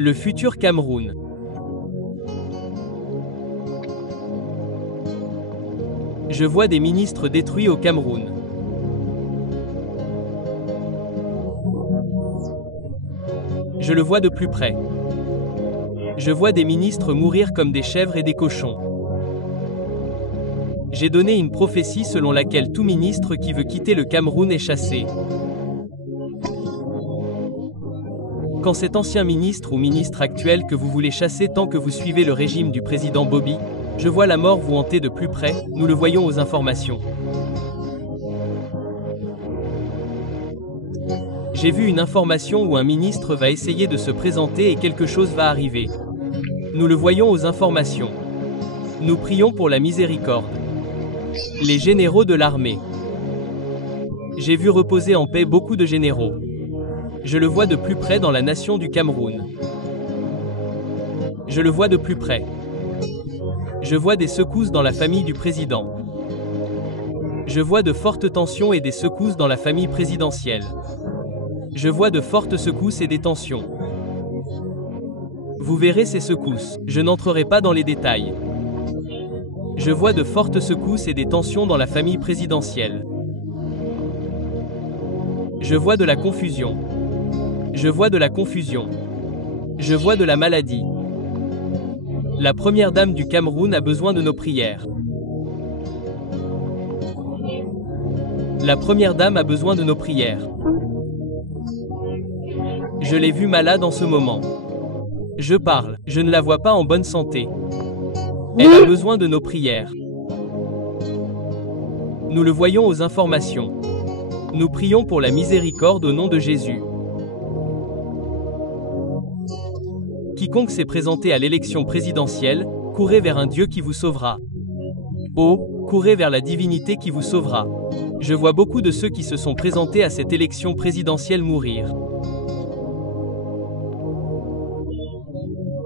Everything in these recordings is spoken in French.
Le futur Cameroun. Je vois des ministres détruits au Cameroun. Je le vois de plus près. Je vois des ministres mourir comme des chèvres et des cochons. J'ai donné une prophétie selon laquelle tout ministre qui veut quitter le Cameroun est chassé. Quand cet ancien ministre ou ministre actuel que vous voulez chasser tant que vous suivez le régime du président Bobi, je vois la mort vous hanter de plus près, nous le voyons aux informations. J'ai vu une information où un ministre va essayer de se présenter et quelque chose va arriver. Nous le voyons aux informations. Nous prions pour la miséricorde. Les généraux de l'armée. J'ai vu reposer en paix beaucoup de généraux. Je le vois de plus près dans la nation du Cameroun. Je le vois de plus près. Je vois des secousses dans la famille du président. Je vois de fortes tensions et des secousses dans la famille présidentielle. Je vois de fortes secousses et des tensions. Vous verrez ces secousses, je n'entrerai pas dans les détails. Je vois de fortes secousses et des tensions dans la famille présidentielle. Je vois de la confusion. Je vois de la confusion. Je vois de la maladie. La première dame du Cameroun a besoin de nos prières. La première dame a besoin de nos prières. Je l'ai vue malade en ce moment. Je parle, je ne la vois pas en bonne santé. Elle a besoin de nos prières. Nous le voyons aux informations. Nous prions pour la miséricorde au nom de Jésus. Quiconque s'est présenté à l'élection présidentielle, courez vers un Dieu qui vous sauvera. Oh, courez vers la divinité qui vous sauvera. Je vois beaucoup de ceux qui se sont présentés à cette élection présidentielle mourir.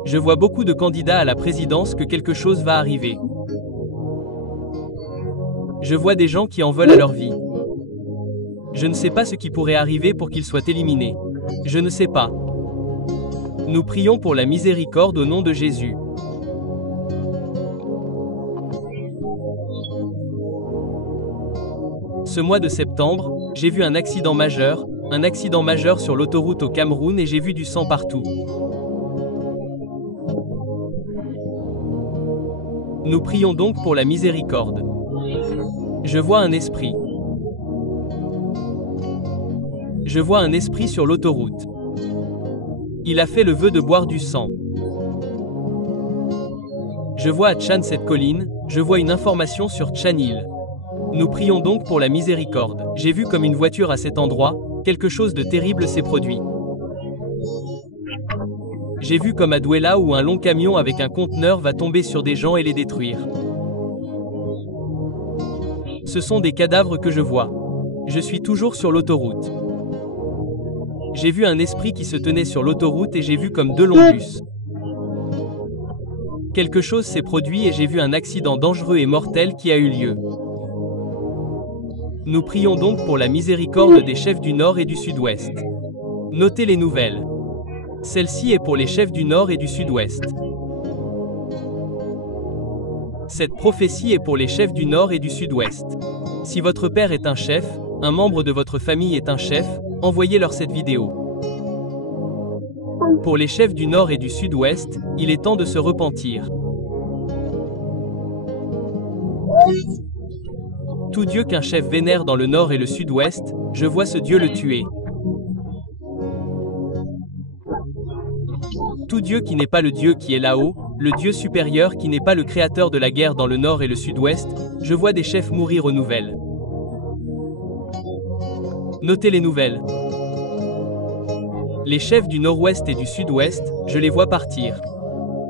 Je vois beaucoup de candidats à la présidence que quelque chose va arriver. Je vois des gens qui en veulent à leur vie. Je ne sais pas ce qui pourrait arriver pour qu'ils soient éliminés. Je ne sais pas. Nous prions pour la miséricorde au nom de Jésus. Ce mois de septembre, j'ai vu un accident majeur sur l'autoroute au Cameroun et j'ai vu du sang partout. Nous prions donc pour la miséricorde. Je vois un esprit. Je vois un esprit sur l'autoroute. Il a fait le vœu de boire du sang. Je vois à Tchan cette colline, je vois une information sur Tchanil. Nous prions donc pour la miséricorde. J'ai vu comme une voiture à cet endroit, quelque chose de terrible s'est produit. J'ai vu comme à Douala où un long camion avec un conteneur va tomber sur des gens et les détruire. Ce sont des cadavres que je vois. Je suis toujours sur l'autoroute. J'ai vu un esprit qui se tenait sur l'autoroute et j'ai vu comme deux longs bus. Quelque chose s'est produit et j'ai vu un accident dangereux et mortel qui a eu lieu. Nous prions donc pour la miséricorde des chefs du Nord et du Sud-Ouest. Notez les nouvelles. Celle-ci est pour les chefs du Nord et du Sud-Ouest. Cette prophétie est pour les chefs du Nord et du Sud-Ouest. Si votre père est un chef, un membre de votre famille est un chef, envoyez-leur cette vidéo. Pour les chefs du Nord et du Sud-Ouest, il est temps de se repentir. Tout Dieu qu'un chef vénère dans le Nord et le Sud-Ouest, je vois ce Dieu le tuer. Tout Dieu qui n'est pas le Dieu qui est là-haut, le Dieu supérieur qui n'est pas le créateur de la guerre dans le Nord et le Sud-Ouest, je vois des chefs mourir aux nouvelles. Notez les nouvelles. Les chefs du Nord-Ouest et du Sud-Ouest, je les vois partir.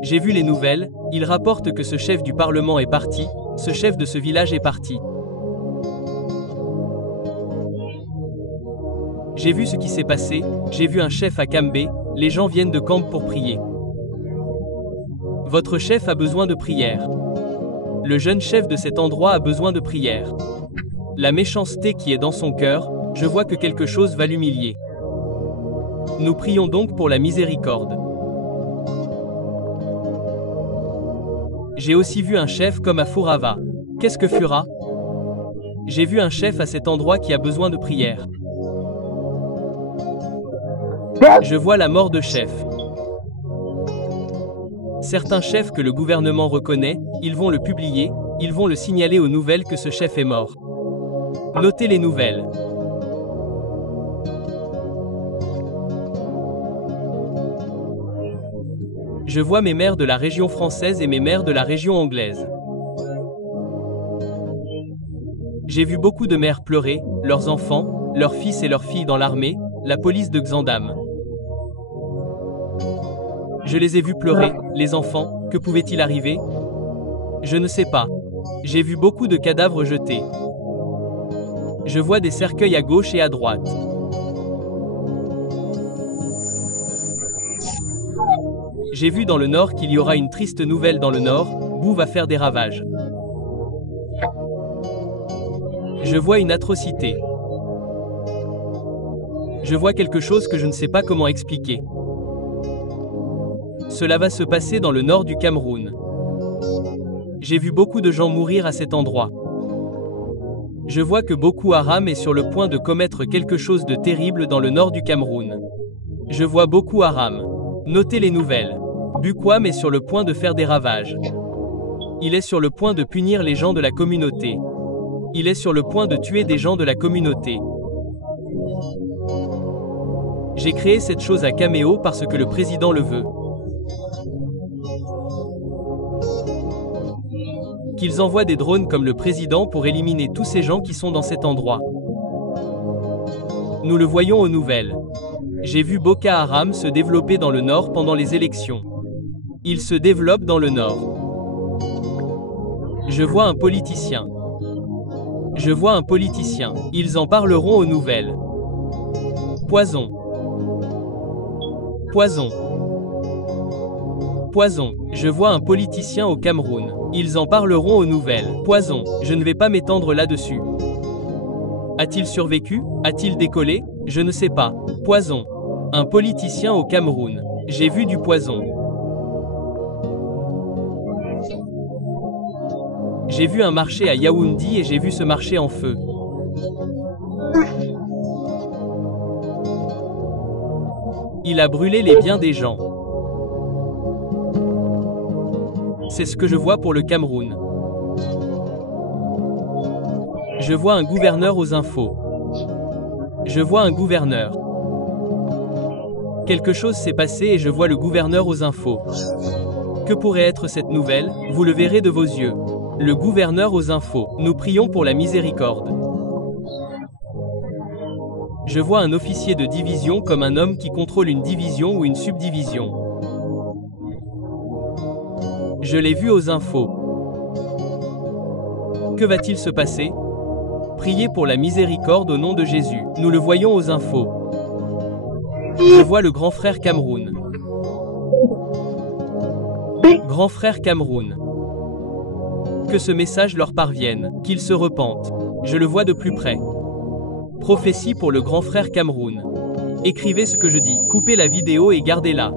J'ai vu les nouvelles, ils rapportent que ce chef du Parlement est parti, ce chef de ce village est parti. J'ai vu ce qui s'est passé, j'ai vu un chef à Kambé, les gens viennent de Kamb pour prier. Votre chef a besoin de prière. Le jeune chef de cet endroit a besoin de prière. La méchanceté qui est dans son cœur, je vois que quelque chose va l'humilier. Nous prions donc pour la miséricorde. J'ai aussi vu un chef comme à Fourava. Qu'est-ce que Fura? J'ai vu un chef à cet endroit qui a besoin de prière. Je vois la mort de chef. Certains chefs que le gouvernement reconnaît, ils vont le publier, ils vont le signaler aux nouvelles que ce chef est mort. Notez les nouvelles. Je vois mes maires de la région française et mes maires de la région anglaise. J'ai vu beaucoup de mères pleurer, leurs enfants, leurs fils et leurs filles dans l'armée, la police de Xandam. Je les ai vus pleurer, les enfants, que pouvait-il arriver? Je ne sais pas. J'ai vu beaucoup de cadavres jetés. Je vois des cercueils à gauche et à droite. J'ai vu dans le nord qu'il y aura une triste nouvelle dans le nord, Bou va faire des ravages. Je vois une atrocité. Je vois quelque chose que je ne sais pas comment expliquer. Cela va se passer dans le nord du Cameroun. J'ai vu beaucoup de gens mourir à cet endroit. Je vois que Boko Haram est sur le point de commettre quelque chose de terrible dans le nord du Cameroun. Je vois Boko Haram. Notez les nouvelles. Bukwam est sur le point de faire des ravages. Il est sur le point de punir les gens de la communauté. Il est sur le point de tuer des gens de la communauté. J'ai créé cette chose à Caméo parce que le président le veut. Qu'ils envoient des drones comme le président pour éliminer tous ces gens qui sont dans cet endroit. Nous le voyons aux nouvelles. J'ai vu Boko Haram se développer dans le nord pendant les élections. Il se développe dans le nord. Je vois un politicien. Je vois un politicien. Ils en parleront aux nouvelles. Poison. Poison. Poison. Je vois un politicien au Cameroun. Ils en parleront aux nouvelles. Poison. Je ne vais pas m'étendre là-dessus. A-t-il survécu? A-t-il décollé? Je ne sais pas. Poison. Un politicien au Cameroun. J'ai vu du poison. J'ai vu un marché à Yaoundé et j'ai vu ce marché en feu. Il a brûlé les biens des gens. C'est ce que je vois pour le Cameroun. Je vois un gouverneur aux infos. Je vois un gouverneur. Quelque chose s'est passé et je vois le gouverneur aux infos. Que pourrait être cette nouvelle? Vous le verrez de vos yeux. Le gouverneur aux infos. Nous prions pour la miséricorde. Je vois un officier de division comme un homme qui contrôle une division ou une subdivision. Je l'ai vu aux infos. Que va-t-il se passer? Priez pour la miséricorde au nom de Jésus. Nous le voyons aux infos. Je vois le grand frère Cameroun. Grand frère Cameroun. Que ce message leur parvienne, qu'ils se repentent. Je le vois de plus près. Prophétie pour le grand frère Cameroun. Écrivez ce que je dis, coupez la vidéo et gardez-la.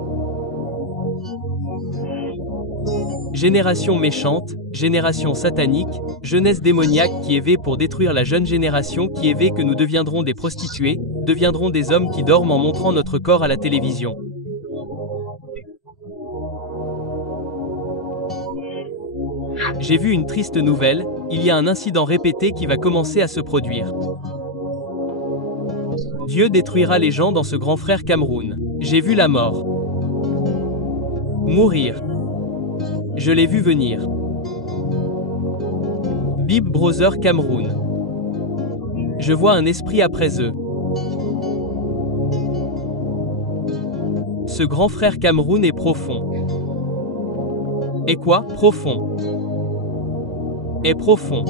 Génération méchante, génération satanique, jeunesse démoniaque qui éveille pour détruire la jeune génération qui éveille que nous deviendrons des prostituées, deviendrons des hommes qui dorment en montrant notre corps à la télévision. J'ai vu une triste nouvelle, il y a un incident répété qui va commencer à se produire. Dieu détruira les gens dans ce grand frère Cameroun. J'ai vu la mort. Mourir. Je l'ai vu venir. Big Brother Cameroun. Je vois un esprit après eux. Ce grand frère Cameroun est profond. Et quoi? Profond. Est profond.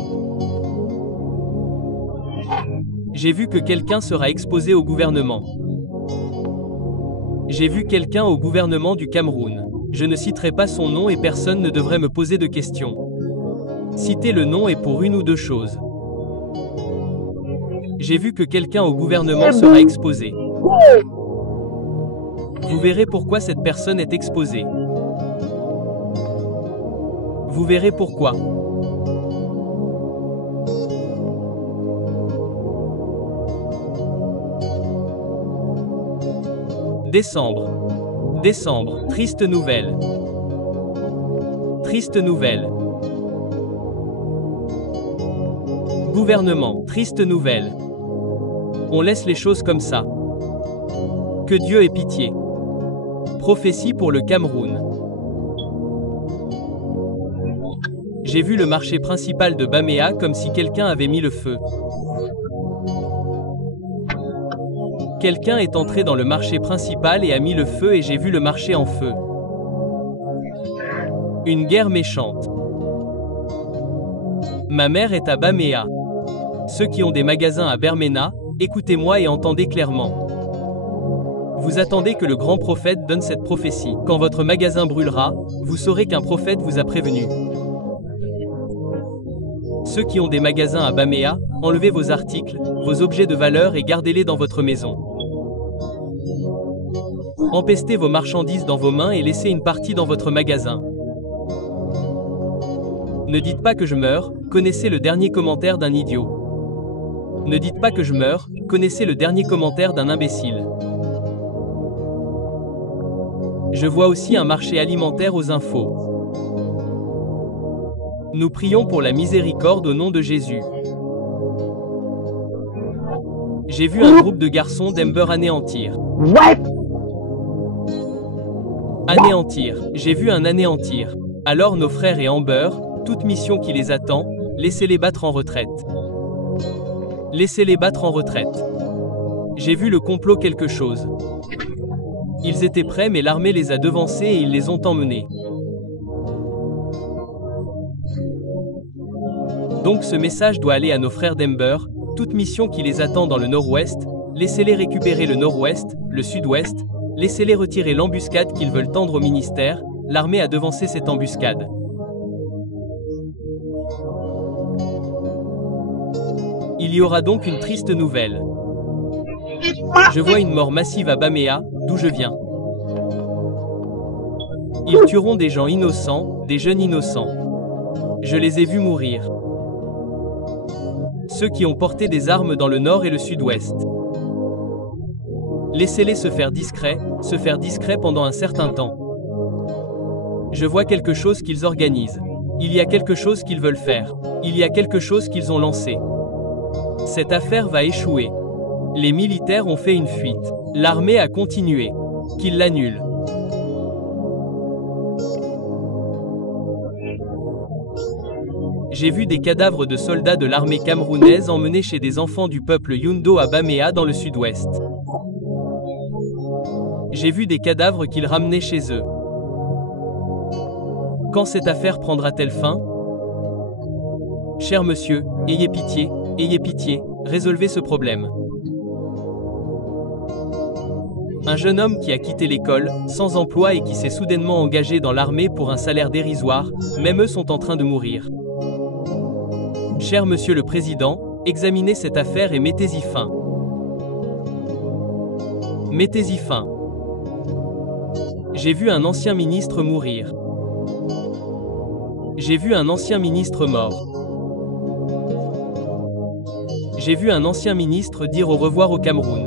J'ai vu que quelqu'un sera exposé au gouvernement. J'ai vu quelqu'un au gouvernement du Cameroun. Je ne citerai pas son nom et personne ne devrait me poser de questions. Citer le nom est pour une ou deux choses. J'ai vu que quelqu'un au gouvernement sera exposé. Vous verrez pourquoi cette personne est exposée. Vous verrez pourquoi. Décembre. Décembre. Triste nouvelle. Triste nouvelle. Gouvernement. Triste nouvelle. On laisse les choses comme ça. Que Dieu ait pitié. Prophétie pour le Cameroun. J'ai vu le marché principal de Baméa comme si quelqu'un avait mis le feu. Quelqu'un est entré dans le marché principal et a mis le feu et j'ai vu le marché en feu. Une guerre méchante. Ma mère est à Baméa. Ceux qui ont des magasins à Bermena, écoutez-moi et entendez clairement. Vous attendez que le grand prophète donne cette prophétie. Quand votre magasin brûlera, vous saurez qu'un prophète vous a prévenu. Ceux qui ont des magasins à Baméa, enlevez vos articles, vos objets de valeur et gardez-les dans votre maison. Empestez vos marchandises dans vos mains et laissez une partie dans votre magasin. Ne dites pas que je meurs, connaissez le dernier commentaire d'un idiot. Ne dites pas que je meurs, connaissez le dernier commentaire d'un imbécile. Je vois aussi un marché alimentaire aux infos. Nous prions pour la miséricorde au nom de Jésus. J'ai vu un groupe de garçons d'Ember anéantir. Anéantir. J'ai vu un anéantir. Alors nos frères et Amber, toute mission qui les attend, laissez-les battre en retraite. Laissez-les battre en retraite. J'ai vu le complot quelque chose. Ils étaient prêts mais l'armée les a devancés et ils les ont emmenés. Donc ce message doit aller à nos frères d'Ember, toute mission qui les attend dans le nord-ouest, laissez-les récupérer le nord-ouest, le sud-ouest, laissez-les retirer l'embuscade qu'ils veulent tendre au ministère, l'armée a devancé cette embuscade. Il y aura donc une triste nouvelle. Je vois une mort massive à Baméa, d'où je viens. Ils tueront des gens innocents, des jeunes innocents. Je les ai vus mourir. Ceux qui ont porté des armes dans le nord et le sud-ouest. Laissez-les se faire discrets pendant un certain temps. Je vois quelque chose qu'ils organisent. Il y a quelque chose qu'ils veulent faire. Il y a quelque chose qu'ils ont lancé. Cette affaire va échouer. Les militaires ont fait une fuite. L'armée a continué. Qu'ils l'annulent. J'ai vu des cadavres de soldats de l'armée camerounaise emmenés chez des enfants du peuple Yundo à Baméa dans le sud-ouest. J'ai vu des cadavres qu'ils ramenaient chez eux. Quand cette affaire prendra-t-elle fin? Cher monsieur, ayez pitié, résolvez ce problème. Un jeune homme qui a quitté l'école, sans emploi et qui s'est soudainement engagé dans l'armée pour un salaire dérisoire, même eux sont en train de mourir. Cher Monsieur le Président, examinez cette affaire et mettez-y fin. Mettez-y fin. J'ai vu un ancien ministre mourir. J'ai vu un ancien ministre mort. J'ai vu un ancien ministre dire au revoir au Cameroun.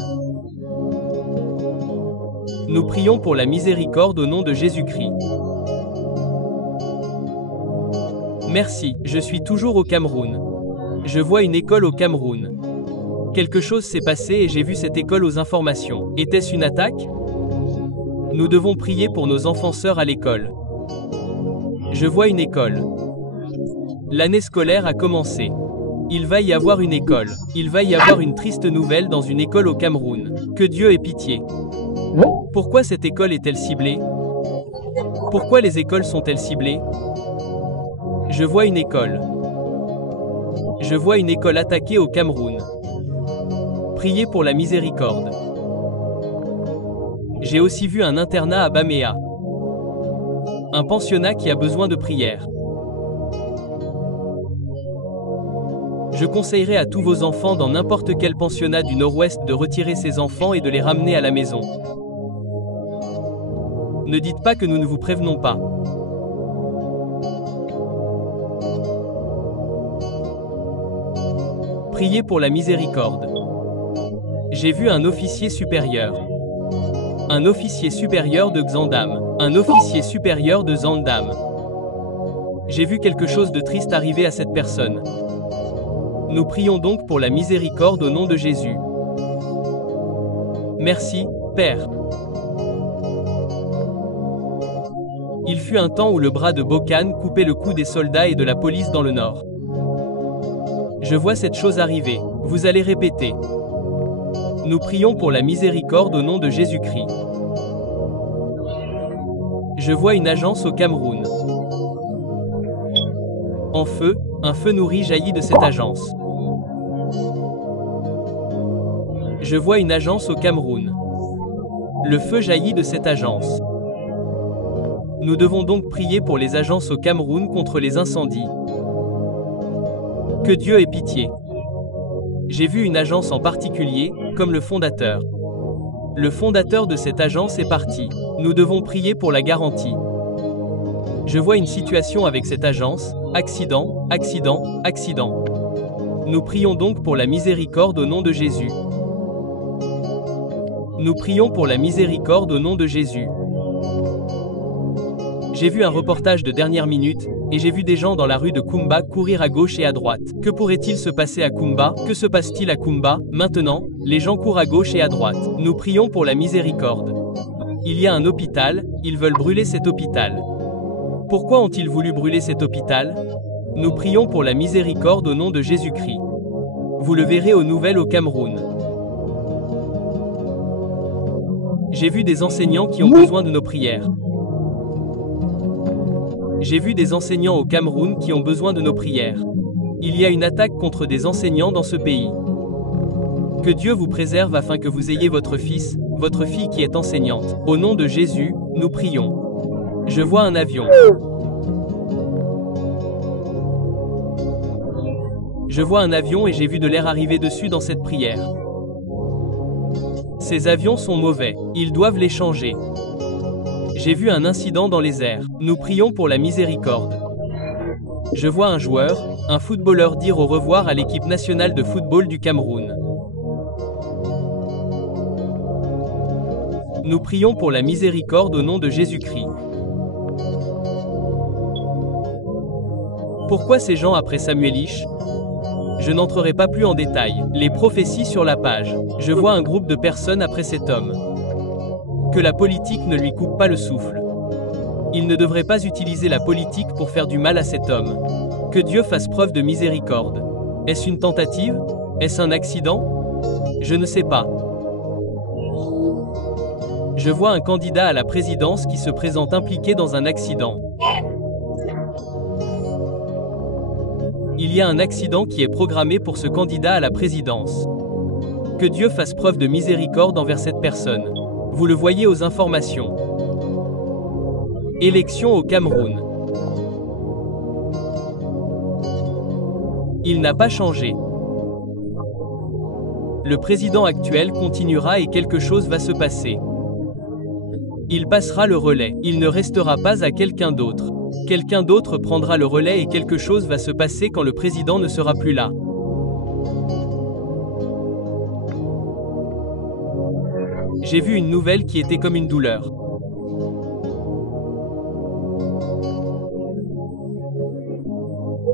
Nous prions pour la miséricorde au nom de Jésus-Christ. Merci, je suis toujours au Cameroun. Je vois une école au Cameroun. Quelque chose s'est passé et j'ai vu cette école aux informations. Était-ce une attaque? Nous devons prier pour nos enfants sœurs à l'école. Je vois une école. L'année scolaire a commencé. Il va y avoir une école. Il va y avoir une triste nouvelle dans une école au Cameroun. Que Dieu ait pitié. Pourquoi cette école est-elle ciblée? Pourquoi les écoles sont-elles ciblées? Je vois une école. Je vois une école attaquée au Cameroun. Priez pour la miséricorde. J'ai aussi vu un internat à Baméa. Un pensionnat qui a besoin de prière. Je conseillerais à tous vos enfants dans n'importe quel pensionnat du Nord-Ouest de retirer ces enfants et de les ramener à la maison. Ne dites pas que nous ne vous prévenons pas. Priez pour la miséricorde. J'ai vu un officier supérieur. Un officier supérieur de Xandam. Un officier supérieur de Zandam. J'ai vu quelque chose de triste arriver à cette personne. Nous prions donc pour la miséricorde au nom de Jésus. Merci, Père. Il fut un temps où le bras de Bokan coupait le cou des soldats et de la police dans le nord. Je vois cette chose arriver. Vous allez répéter. Nous prions pour la miséricorde au nom de Jésus-Christ. Je vois une agence au Cameroun. En feu, un feu nourri jaillit de cette agence. Je vois une agence au Cameroun. Le feu jaillit de cette agence. Nous devons donc prier pour les agences au Cameroun contre les incendies. Que Dieu ait pitié. J'ai vu une agence en particulier, comme le fondateur. Le fondateur de cette agence est parti. Nous devons prier pour la garantie. Je vois une situation avec cette agence, accident, accident, accident. Nous prions donc pour la miséricorde au nom de Jésus. Nous prions pour la miséricorde au nom de Jésus. J'ai vu un reportage de dernière minute, et j'ai vu des gens dans la rue de Kumba courir à gauche et à droite. Que pourrait-il se passer à Kumba? Que se passe-t-il à Kumba? Maintenant, les gens courent à gauche et à droite. Nous prions pour la miséricorde. Il y a un hôpital, ils veulent brûler cet hôpital. Pourquoi ont-ils voulu brûler cet hôpital? Nous prions pour la miséricorde au nom de Jésus-Christ. Vous le verrez aux nouvelles au Cameroun. J'ai vu des enseignants qui ont besoin de nos prières. J'ai vu des enseignants au Cameroun qui ont besoin de nos prières. Il y a une attaque contre des enseignants dans ce pays. Que Dieu vous préserve afin que vous ayez votre fils, votre fille qui est enseignante. Au nom de Jésus, nous prions. Je vois un avion. Je vois un avion et j'ai vu de l'air arriver dessus dans cette prière. Ces avions sont mauvais. Ils doivent les changer. J'ai vu un incident dans les airs. Nous prions pour la miséricorde. Je vois un joueur, un footballeur dire au revoir à l'équipe nationale de football du Cameroun. Nous prions pour la miséricorde au nom de Jésus-Christ. Pourquoi ces gens après Samuelish? Je n'entrerai pas plus en détail. Les prophéties sur la page. Je vois un groupe de personnes après cet homme. Que la politique ne lui coupe pas le souffle. Il ne devrait pas utiliser la politique pour faire du mal à cet homme. Que Dieu fasse preuve de miséricorde. Est-ce une tentative? Est-ce un accident? Je ne sais pas. Je vois un candidat à la présidence qui se présente impliqué dans un accident. Il y a un accident qui est programmé pour ce candidat à la présidence. Que Dieu fasse preuve de miséricorde envers cette personne. Vous le voyez aux informations. Élection au Cameroun. Il n'a pas changé. Le président actuel continuera et quelque chose va se passer. Il passera le relais. Il ne restera pas à quelqu'un d'autre. Quelqu'un d'autre prendra le relais et quelque chose va se passer quand le président ne sera plus là. J'ai vu une nouvelle qui était comme une douleur.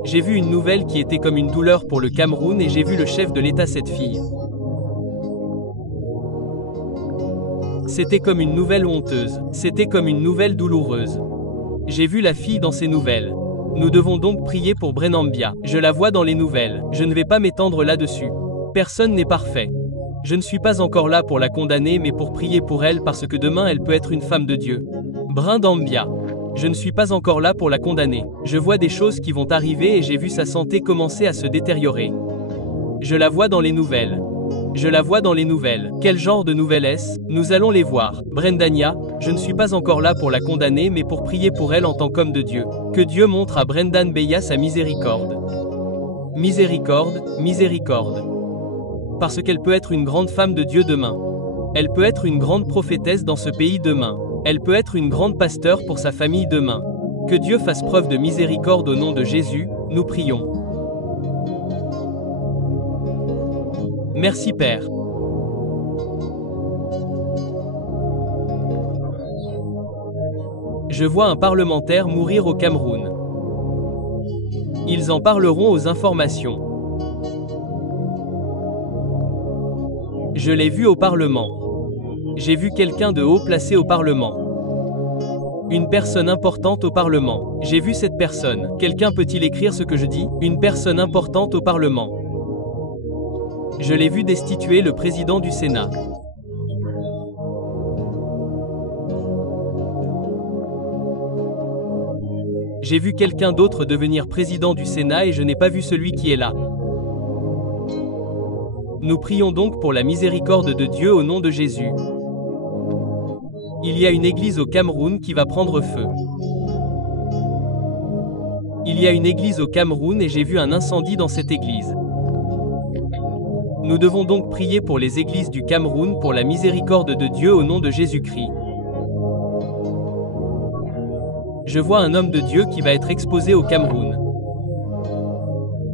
J'ai vu une nouvelle qui était comme une douleur pour le Cameroun et j'ai vu le chef de l'État cette fille. C'était comme une nouvelle honteuse. C'était comme une nouvelle douloureuse. J'ai vu la fille dans ces nouvelles. Nous devons donc prier pour Brenambia. Je la vois dans les nouvelles. Je ne vais pas m'étendre là-dessus. Personne n'est parfait. Je ne suis pas encore là pour la condamner mais pour prier pour elle parce que demain elle peut être une femme de Dieu. Brenambia. Je ne suis pas encore là pour la condamner. Je vois des choses qui vont arriver et j'ai vu sa santé commencer à se détériorer. Je la vois dans les nouvelles. Je la vois dans les nouvelles. Quel genre de nouvelles est-ce? Nous allons les voir. Brendania, je ne suis pas encore là pour la condamner mais pour prier pour elle en tant qu'homme de Dieu. Que Dieu montre à Brendan Beya sa miséricorde. Miséricorde, miséricorde. Parce qu'elle peut être une grande femme de Dieu demain. Elle peut être une grande prophétesse dans ce pays demain. Elle peut être une grande pasteur pour sa famille demain. Que Dieu fasse preuve de miséricorde au nom de Jésus, nous prions. Merci Père. Je vois un parlementaire mourir au Cameroun. Ils en parleront aux informations. Je l'ai vu au Parlement. J'ai vu quelqu'un de haut placé au Parlement. Une personne importante au Parlement. J'ai vu cette personne. Quelqu'un peut-il écrire ce que je dis? Une personne importante au Parlement. Je l'ai vu destituer le président du Sénat. J'ai vu quelqu'un d'autre devenir président du Sénat et je n'ai pas vu celui qui est là. Nous prions donc pour la miséricorde de Dieu au nom de Jésus. Il y a une église au Cameroun qui va prendre feu. Il y a une église au Cameroun et j'ai vu un incendie dans cette église. Nous devons donc prier pour les églises du Cameroun pour la miséricorde de Dieu au nom de Jésus-Christ. Je vois un homme de Dieu qui va être exposé au Cameroun.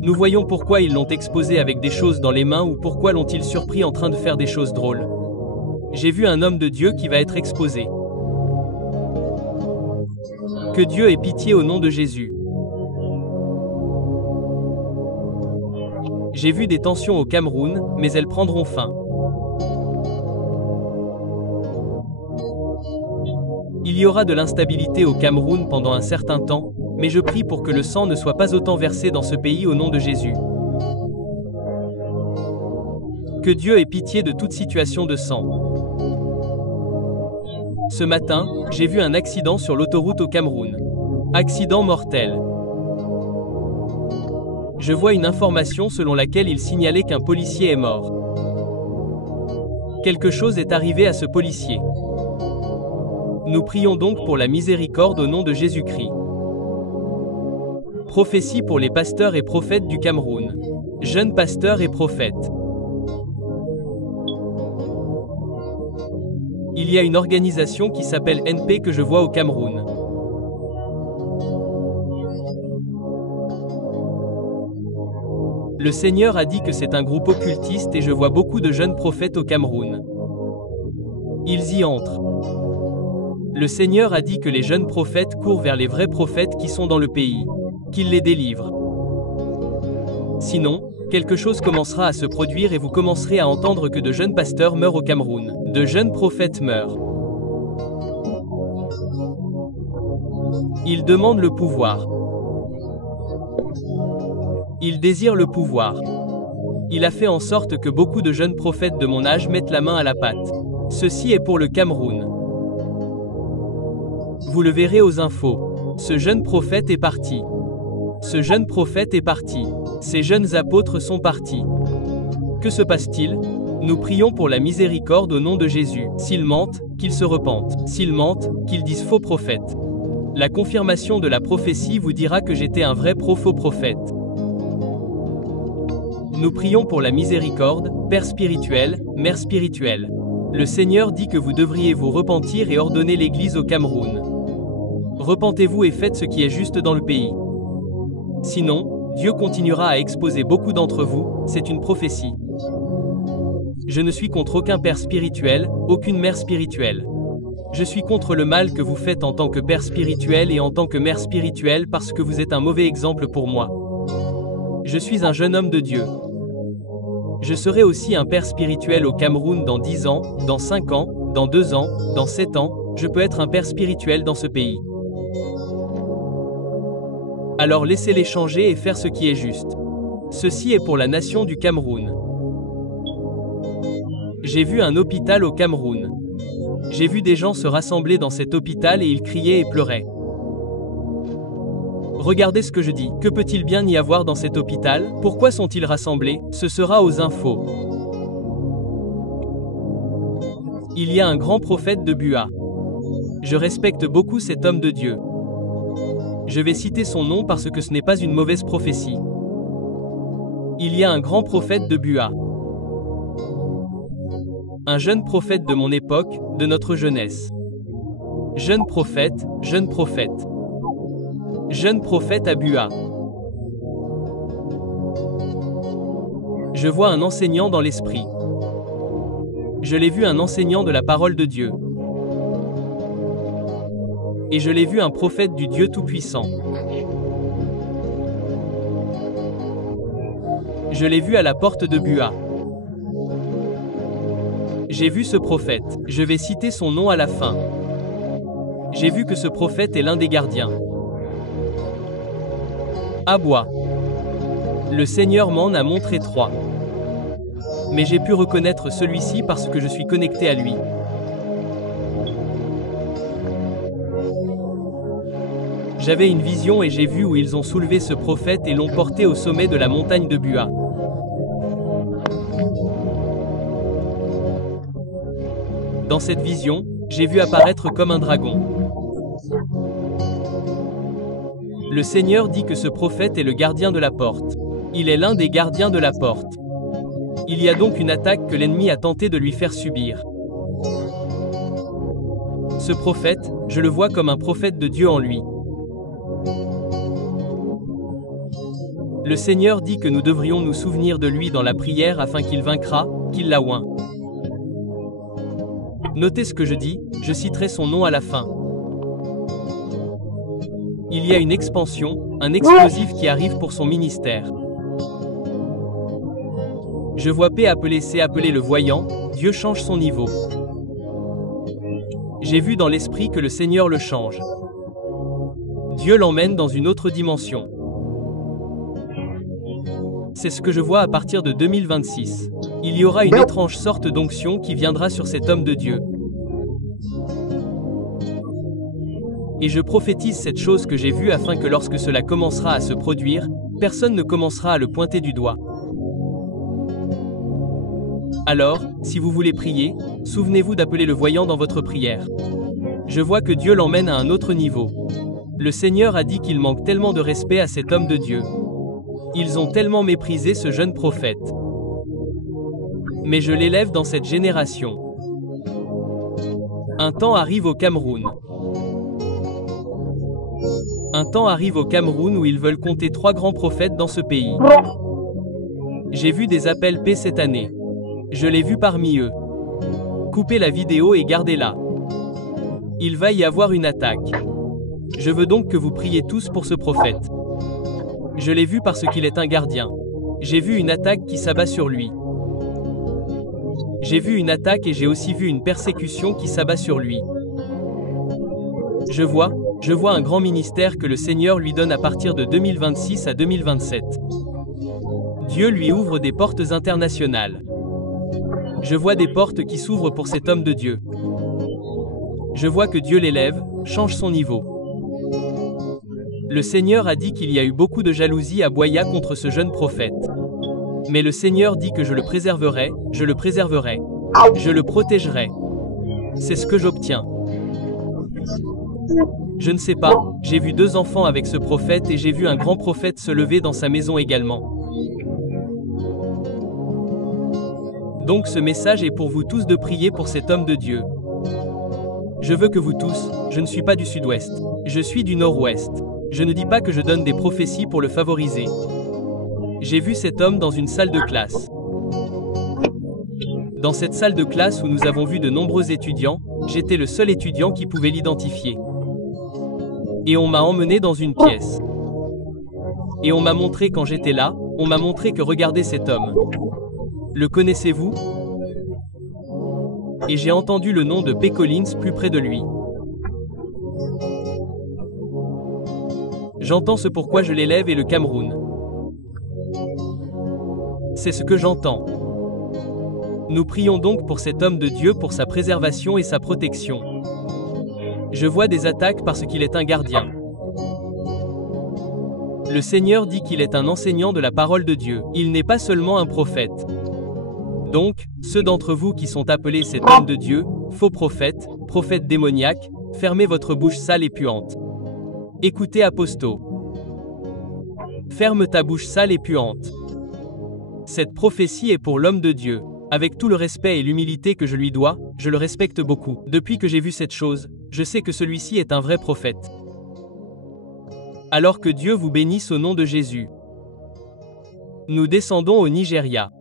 Nous voyons pourquoi ils l'ont exposé avec des choses dans les mains ou pourquoi l'ont-ils surpris en train de faire des choses drôles. J'ai vu un homme de Dieu qui va être exposé. Que Dieu ait pitié au nom de Jésus. J'ai vu des tensions au Cameroun, mais elles prendront fin. Il y aura de l'instabilité au Cameroun pendant un certain temps, mais je prie pour que le sang ne soit pas autant versé dans ce pays au nom de Jésus. Que Dieu ait pitié de toute situation de sang. Ce matin, j'ai vu un accident sur l'autoroute au Cameroun. Accident mortel. Je vois une information selon laquelle il signalait qu'un policier est mort. Quelque chose est arrivé à ce policier. Nous prions donc pour la miséricorde au nom de Jésus-Christ. Prophétie pour les pasteurs et prophètes du Cameroun. Jeunes pasteurs et prophètes. Il y a une organisation qui s'appelle NP que je vois au Cameroun. Le Seigneur a dit que c'est un groupe occultiste et je vois beaucoup de jeunes prophètes au Cameroun. Ils y entrent. Le Seigneur a dit que les jeunes prophètes courent vers les vrais prophètes qui sont dans le pays, qu'ils les délivrent. Sinon, quelque chose commencera à se produire et vous commencerez à entendre que de jeunes pasteurs meurent au Cameroun, de jeunes prophètes meurent. Ils demandent le pouvoir. Ils désirent le pouvoir. Il a fait en sorte que beaucoup de jeunes prophètes de mon âge mettent la main à la pâte. Ceci est pour le Cameroun. Vous le verrez aux infos. Ce jeune prophète est parti. Ce jeune prophète est parti. Ces jeunes apôtres sont partis. Que se passe-t-il? Nous prions pour la miséricorde au nom de Jésus. S'ils mentent, qu'ils se repentent. S'ils mentent, qu'ils disent faux prophète. La confirmation de la prophétie vous dira que j'étais un vrai faux prophète. Nous prions pour la miséricorde, Père spirituel, Mère spirituelle. Le Seigneur dit que vous devriez vous repentir et ordonner l'Église au Cameroun. Repentez-vous et faites ce qui est juste dans le pays. Sinon, Dieu continuera à exposer beaucoup d'entre vous, c'est une prophétie. Je ne suis contre aucun père spirituel, aucune mère spirituelle. Je suis contre le mal que vous faites en tant que père spirituel et en tant que mère spirituelle parce que vous êtes un mauvais exemple pour moi. Je suis un jeune homme de Dieu. Je serai aussi un père spirituel au Cameroun dans 10 ans, dans 5 ans, dans 2 ans, dans 7 ans, je peux être un père spirituel dans ce pays. Alors laissez-les changer et faire ce qui est juste. Ceci est pour la nation du Cameroun. J'ai vu un hôpital au Cameroun. J'ai vu des gens se rassembler dans cet hôpital et ils criaient et pleuraient. Regardez ce que je dis. Que peut-il bien y avoir dans cet hôpital? Pourquoi sont-ils rassemblés? Ce sera aux infos. Il y a un grand prophète de Bua. Je respecte beaucoup cet homme de Dieu. Je vais citer son nom parce que ce n'est pas une mauvaise prophétie. Il y a un grand prophète de Bua. Un jeune prophète de mon époque, de notre jeunesse. Jeune prophète, jeune prophète. Jeune prophète à Bua. Je vois un enseignant dans l'esprit. Je l'ai vu un enseignant de la parole de Dieu. Et je l'ai vu un prophète du Dieu Tout-Puissant. Je l'ai vu à la porte de Bua. J'ai vu ce prophète. Je vais citer son nom à la fin. J'ai vu que ce prophète est l'un des gardiens. Abwa. Le Seigneur m'en a montré 3. Mais j'ai pu reconnaître celui-ci parce que je suis connecté à lui. J'avais une vision et j'ai vu où ils ont soulevé ce prophète et l'ont porté au sommet de la montagne de Bua. Dans cette vision, j'ai vu apparaître comme un dragon. Le Seigneur dit que ce prophète est le gardien de la porte. Il est l'un des gardiens de la porte. Il y a donc une attaque que l'ennemi a tenté de lui faire subir. Ce prophète, je le vois comme un prophète de Dieu en lui. Le Seigneur dit que nous devrions nous souvenir de lui dans la prière afin qu'il vaincra, qu'il la oint. Notez ce que je dis, je citerai son nom à la fin. Il y a une expansion, un explosif qui arrive pour son ministère. Je vois P appeler C appeler le voyant, Dieu change son niveau. J'ai vu dans l'esprit que le Seigneur le change. Dieu l'emmène dans une autre dimension. C'est ce que je vois à partir de 2026. Il y aura une étrange sorte d'onction qui viendra sur cet homme de Dieu. Et je prophétise cette chose que j'ai vue afin que lorsque cela commencera à se produire, personne ne commencera à le pointer du doigt. Alors, si vous voulez prier, souvenez-vous d'appeler le voyant dans votre prière. Je vois que Dieu l'emmène à un autre niveau. Le Seigneur a dit qu'il manque tellement de respect à cet homme de Dieu. Ils ont tellement méprisé ce jeune prophète. Mais je l'élève dans cette génération. Un temps arrive au Cameroun. Un temps arrive au Cameroun où ils veulent compter 3 grands prophètes dans ce pays. J'ai vu des appels P cette année. Je l'ai vu parmi eux. Coupez la vidéo et gardez-la. Il va y avoir une attaque. Je veux donc que vous priez tous pour ce prophète. Je l'ai vu parce qu'il est un gardien. J'ai vu une attaque qui s'abat sur lui. J'ai vu une attaque et j'ai aussi vu une persécution qui s'abat sur lui. Je vois un grand ministère que le Seigneur lui donne à partir de 2026 à 2027. Dieu lui ouvre des portes internationales. Je vois des portes qui s'ouvrent pour cet homme de Dieu. Je vois que Dieu l'élève, change son niveau. Le Seigneur a dit qu'il y a eu beaucoup de jalousie à Boya contre ce jeune prophète. Mais le Seigneur dit que je le préserverai, je le préserverai. Je le protégerai. C'est ce que j'obtiens. Je ne sais pas, j'ai vu 2 enfants avec ce prophète et j'ai vu un grand prophète se lever dans sa maison également. Donc ce message est pour vous tous de prier pour cet homme de Dieu. Je veux que vous tous, je ne suis pas du sud-ouest, je suis du nord-ouest. Je ne dis pas que je donne des prophéties pour le favoriser. J'ai vu cet homme dans une salle de classe. Dans cette salle de classe où nous avons vu de nombreux étudiants, j'étais le seul étudiant qui pouvait l'identifier. Et on m'a emmené dans une pièce. Et on m'a montré quand j'étais là, on m'a montré que regardez cet homme. Le connaissez-vous? Et j'ai entendu le nom de P. Collins plus près de lui. J'entends ce pourquoi je l'élève et le Cameroun. C'est ce que j'entends. Nous prions donc pour cet homme de Dieu pour sa préservation et sa protection. Je vois des attaques parce qu'il est un gardien. Le Seigneur dit qu'il est un enseignant de la parole de Dieu. Il n'est pas seulement un prophète. Donc, ceux d'entre vous qui sont appelés cet homme de Dieu, faux prophète, prophète démoniaque, fermez votre bouche sale et puante. Écoutez Aposto. Ferme ta bouche sale et puante. Cette prophétie est pour l'homme de Dieu. Avec tout le respect et l'humilité que je lui dois, je le respecte beaucoup. Depuis que j'ai vu cette chose, je sais que celui-ci est un vrai prophète. Alors que Dieu vous bénisse au nom de Jésus. Nous descendons au Nigeria.